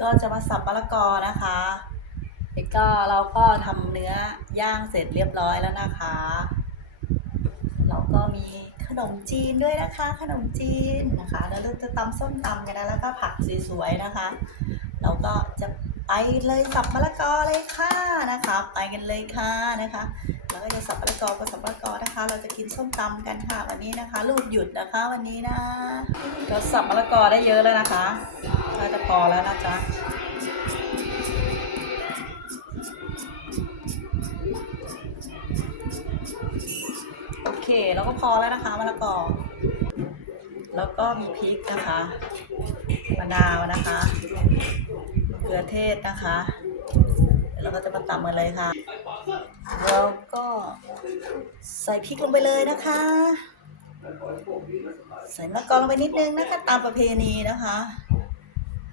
ก็จะมาสับมะละกอนะคะแล้วก็เราก็ทำเนื้อย่างเสร็จเรียบร้อยแล้วนะคะ เราก็มีขนมจีนด้วยนะคะ ขนมจีนนะคะ แล้วเราจะตำส้มตำกันนะแล้วก็ผักสวยๆนะคะ เราก็จะไปเลยสับมะละกอเลยค่ะนะคะ ไปกันเลยค่ะนะคะแล้วก็จะสับมะละกอกับสับมะละกอนะคะ เราจะกินส้มตำกันค่ะวันนี้นะคะ ลูกหยุดนะคะวันนี้นะเราสับมะละกอได้เยอะแล้วนะคะ น่าจะพอแล้วนะจ๊ะโอเคแล้วก็พอแล้วนะคะมะละกอแล้วก็มีพริกนะคะมะนาวนะคะมะเขือเทศนะคะเดี๋ยวเราก็จะมาตำกันเลยค่ะ แล้วก็ใส่พริกลงไปเลยนะคะ ใส่มะละกอลงไปนิดนึงนะคะ ตามประเพณีนะคะ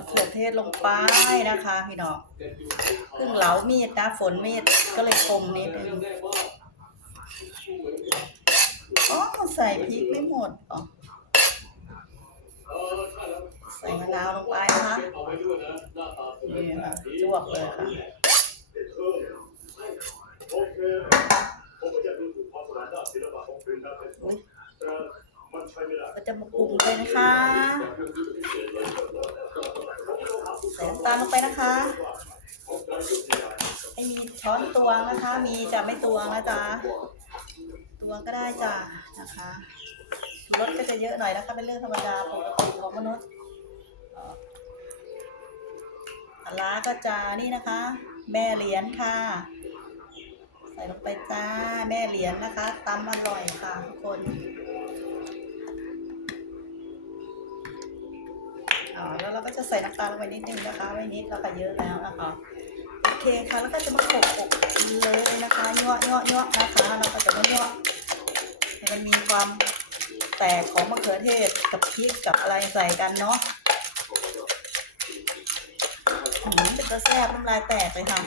ะเขือเทศลงไปนะคะพี่น้องเพิ่งเหลามีดนะฝนมีดก็เลยคมนิดนึงอ๋อใส่พริกไม่หมดอ๋อใส่มะนาวลงไปนะคะนี่ค่ะจวกเลยค่ะโอเคผมก็อยากดูถูกความสามารถด้านศิลปะของคุณนะครับอุ๊ยแต่มันจะมาปรุงเลยนะคะใส่น้ำ ตาลลงไปนะคะไม่มีช้อนตวงนะคะ มีจะไม่ตวงนะจ๊ะตวงก็ได้จ้ะนะคะรสก็จะเยอะหน่อยนะคะเป็นเรื่องธรรมดาปกติของมนุษย์อ่อปลาร้าก็จะนี่นะคะ แม่เหรียญค่ะ ใส่ลงไปจ้าแม่เหรียญนะคะตำอร่อยค่ะทุกคน อ๋อแล้วเราก็จะใส่น้ำตาลลงไปนิดนึงนะคะไม่นิดแล้วก็เยอะแล้วนะคะโอเคค่ะแล้วก็จะมาโขลกๆเลยนะคะยั่วยั่วยั่วนะคะเราก็จะมายั่วให้มันมีความแตกของมะเขือเทศกับพริกกับอะไรใส่กันเนาะหืมเป็นตะแซ่บน้ำลายแตกเลยค่ะ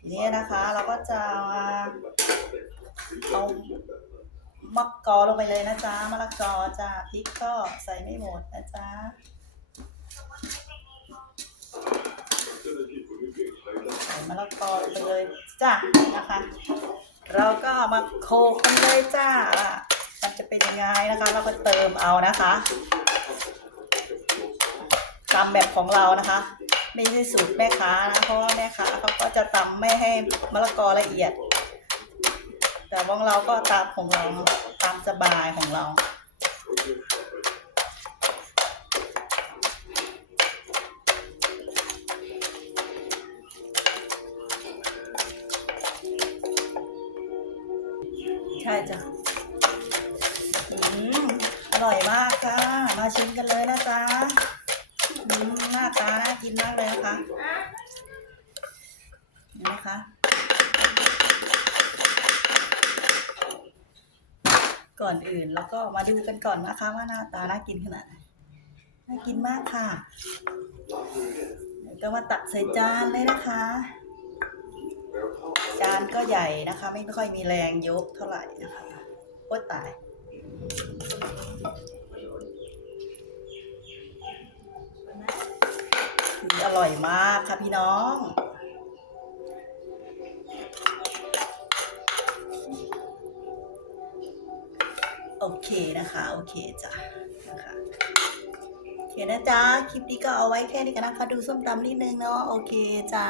ทีนี้นะคะเราก็จะเอามะกอลงไปเลยนะจ๊ะมะละกอจ้าพริกก็ใส่ไม่หมดนะจ๊ะ มะละกอไปเลยจ้านะคะ เราก็มาโขลกกันเลยจ้าว่ามันจะเป็นยังไงนะคะ เราก็เติมเอานะคะตำแบบของเรานะคะ ไม่ใช่สูตรแม่ค้านะเพราะว่าแม่ค้าเขาก็จะตำไม่ให้มะละกอละเอียด แต่ของเราก็ตามของเราตามสบายของเรา ช่จ้ะอืมอร่อยมากค่ะมาชิมกันเลยนะจ๊ะอืมหน้าตาน่ากินมากเลยนะคะเห็นไหมคะก่อนอื่นเราก็มาดูกันก่อนนะคะว่าหน้าตาน่ากินขนาดไหนน่ากินมากค่ะเดี๋ยวก็มาตักใส่จานเลยนะคะ จานก็ใหญ่นะคะ ไม่ค่อยมีแรงยกเท่าไหร่นะคะโอ้ตายคืออร่อยมากค่ะพี่น้องโอเคนะคะ โอเคจ้ะนะคะโอเคนะจ๊ะ คลิปนี้ก็เอาไว้แค่นี้กันนะคะ ดูส้มตำนิดนึงเนาะ โอเคจ้า